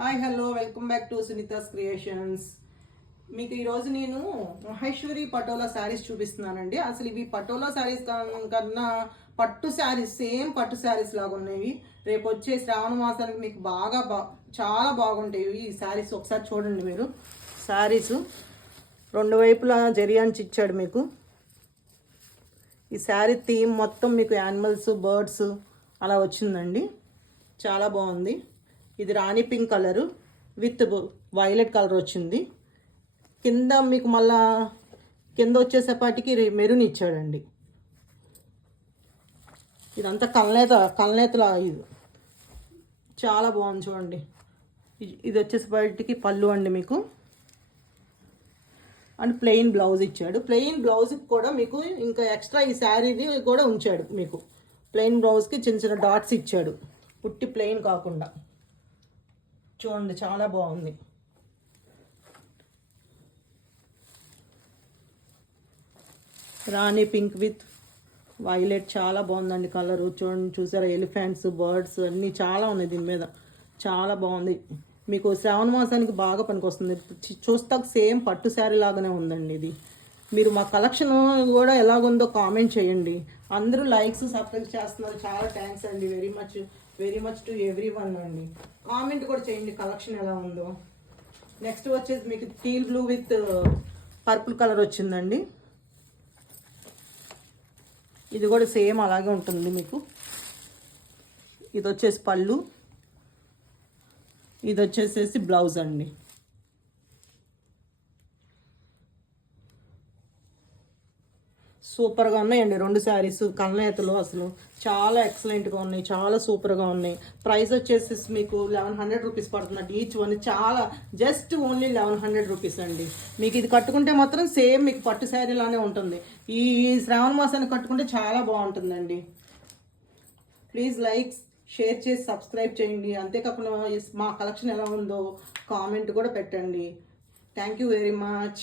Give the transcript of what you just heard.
Hi hello welcome back to Sunita's creations. మీకు ఈరోజు నేను మహేశ్వరి పటోలా శారీస్ చూపిస్తున్నానండి. అసలు ఇవి పటోలా శారీస్ కన్నా పట్టు శారీస్, సేమ్ పట్టు శారీస్ లాగా ఉన్నాయి. రేపు వచ్చే శ్రావణ మాసానికి మీకు చాలా బాగుంటాయి ఈ శారీస్. ఒకసారి చూడండి మీరు. శారీస్ రెండు వైపులా జెరియాన్స్ ఇచ్చాడు మీకు. ఈ శారీ థీమ్ మొత్తం మీకు యానిమల్స్, బర్డ్స్ అలా వచ్చిందండి. చాలా బాగుంది. ఇది rani pink colour with violet colour వచ్చింది. కింద మీకు మళ్ళా కింద వచ్చేసేపాటికి మెరూన్ ఇచ్చాడండి. ఇదంతా కల్నేతలా ఇది చాలా బాగుంది చూడండి. ఇది వచ్చేసేపాటికి పళ్ళు అండి మీకు. అండ్ ప్లెయిన్ బ్లౌజ్ ఇచ్చాడు. ప్లెయిన్ బ్లౌజ్కి కూడా మీకు ఇంకా ఎక్స్ట్రా ఈ శారీది కూడా ఉంచాడు మీకు. ప్లెయిన్ బ్లౌజ్కి చిన్న చిన్న డాట్స్ ఇచ్చాడు, పుట్టి ప్లెయిన్ కాకుండా. చూడండి చాలా బాగుంది. రాణి పింక్ విత్ వైలెట్ చాలా బాగుందండి కలరు. చూడండి, చూసారా? ఎలిఫెంట్స్, బర్డ్స్ అన్నీ చాలా ఉన్నాయి దీని మీద. చాలా బాగుంది. మీకు శ్రావణ మాసానికి బాగా పనికొస్తుంది. చూస్తాక సేమ్ పట్టు శారీ లాగానే ఉందండి ఇది. మీరు మా కలెక్షన్ కూడా ఎలాగుందో కామెంట్ చేయండి. అందరూ లైక్స్, సబ్స్క్రైబ్ చేస్తున్నారు. చాలా థ్యాంక్స్ అండి. Very much to every one అండి. కామెంట్ కూడా చేయండి కలెక్షన్ ఎలా ఉందో. నెక్స్ట్ వచ్చేసి మీకు teal blue with purple colour వచ్చిందండి. ఇది కూడా సేమ్ అలాగే ఉంటుంది మీకు. ఇది వచ్చేసి పళ్ళు, ఇది వచ్చేసేసి బ్లౌజ్ అండి. సూపర్గా ఉన్నాయండి రెండు శారీస్. కల్నేతలు అసలు చాలా ఎక్సలెంట్గా ఉన్నాయి, చాలా సూపర్గా ఉన్నాయి. ప్రైస్ వచ్చేసి మీకు 1100 రూపీస్ పడుతున్నట్టు ఈచ్ వన్. చాలా జస్ట్ ఓన్లీ 1100 రూపీస్ అండి. మీకు ఇది కట్టుకుంటే మాత్రం సేమ్ మీకు పట్టు శారీలానే ఉంటుంది. ఈ శ్రావణ మాసాన్ని కట్టుకుంటే చాలా బాగుంటుందండి. ప్లీజ్ లైక్, షేర్ చేసి సబ్స్క్రైబ్ చేయండి. అంతేకాకుండా మా కలెక్షన్ ఎలా ఉందో కామెంట్ కూడా పెట్టండి. Thank you very much.